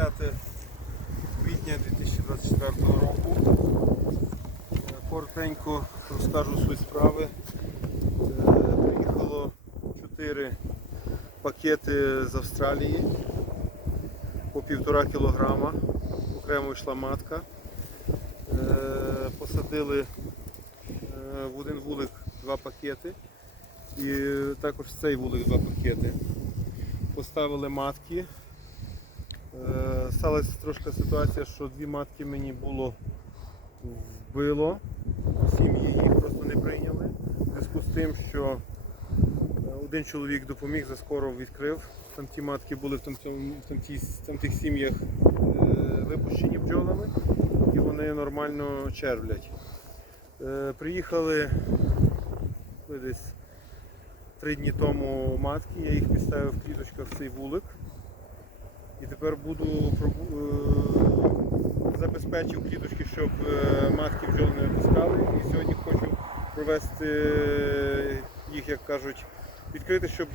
10 квітня 2024 року. Е, Коротенько розкажу свої справи. Е, Приїхало 4 пакети з Австралії по півтора кілограма. Окремо йшла матка. Е, Посадили в один вулик два пакети. І також в цей вулик два пакети. Поставили матки. Е, Сталася трошки ситуація, що дві матки мені було вбило. Сім'ї їх просто не прийняли. В зв'язку з тим, що е, один чоловік допоміг, заскоро відкрив. Там ті матки були в там, там, ті, там тих сім'ях е, випущені бджолами і вони нормально червлять. Приїхали десь три дні тому матки, я їх підставив в кліточках в цей вулик. І тепер буду е, забезпечив кліточки, щоб е, матки бджоли не випускали. І сьогодні хочу провести е, їх, як кажуть, відкрити, щоб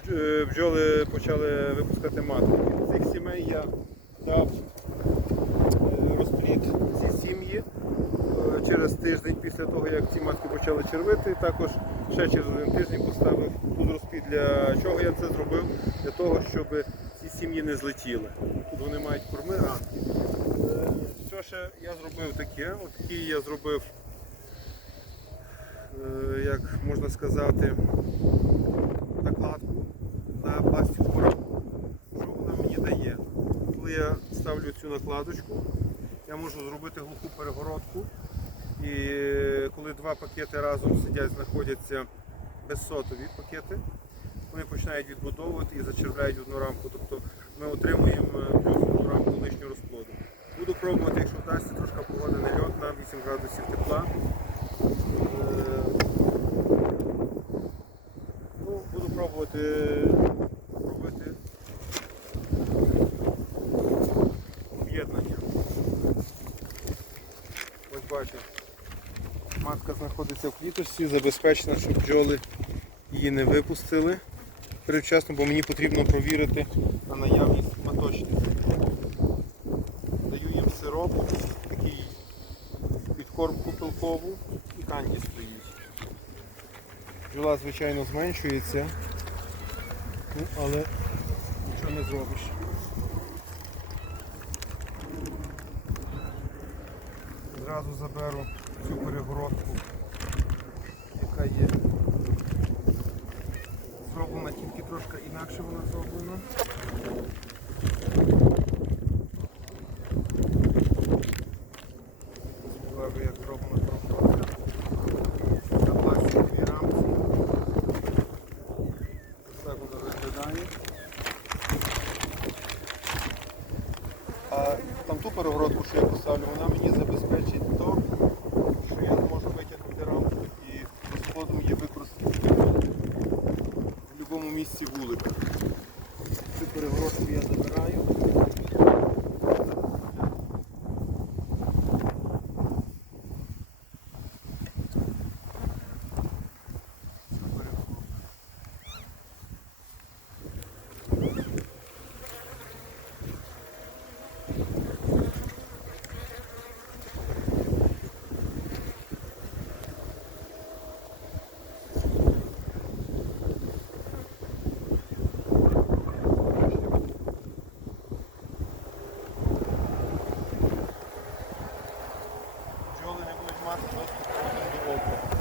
бджоли почали випускати матки. Цих сімей я дав розплід ці сім'ї через тиждень після того, як ці матки почали червити. Також ще через один тиждень поставив тут розплід. Для чого я це зробив? Того, щоб ці сім'ї не злетіли. Тут вони мають корми ранки. Е, Що ще я зробив таке? От я зробив, е, як можна сказати, накладку на пластикову рамку. Що вона мені дає? Коли я ставлю цю накладочку, я можу зробити глуху перегородку. І е, коли два пакети разом сидять, знаходяться безсотові пакети, вони починають відбудовувати і зачервляють одну рамку. Тобто ми отримуємо е, плюс рамку лишнього розплоду. Буду пробувати, якщо вдасться, трошки погода нельотна, 8 градусів тепла. Е, Ну, буду пробувати робити об'єднання. Матка знаходиться в кліточці, забезпечена, щоб бджоли її не випустили передчасно, бо мені потрібно провірити на наявність маточників. Даю їм сироп, такий підкормку пилкову і канді стоїть. Бджола, звичайно, зменшується, ну, але нічого не зробиш. Зразу заберу цю перегородку, яка є. Зроблена тільки трошки інакше вона зроблена. А там ту перегородку, що я поставлю, вона мені забезпечить то, що я зможу витягнути рамку і розходом її використати в будь-якому місці вулика. Цю перегородку я забираю. Цю перегородку. Бджоли не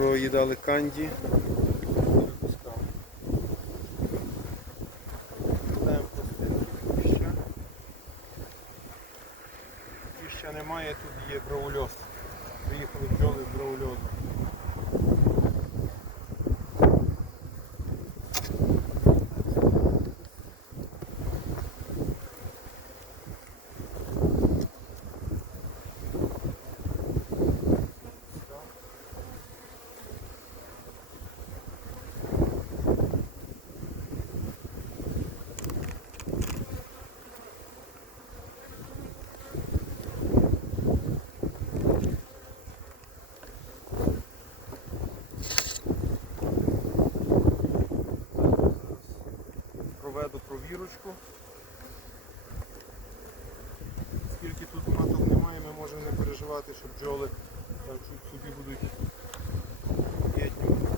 проїдали канді. Куща немає, тут є браульоз. Приїхали бджоли з браульозом. Проведу провірочку. Скільки тут маток немає, ми можемо не переживати, що бджоли чуть собі будуть єднюватися.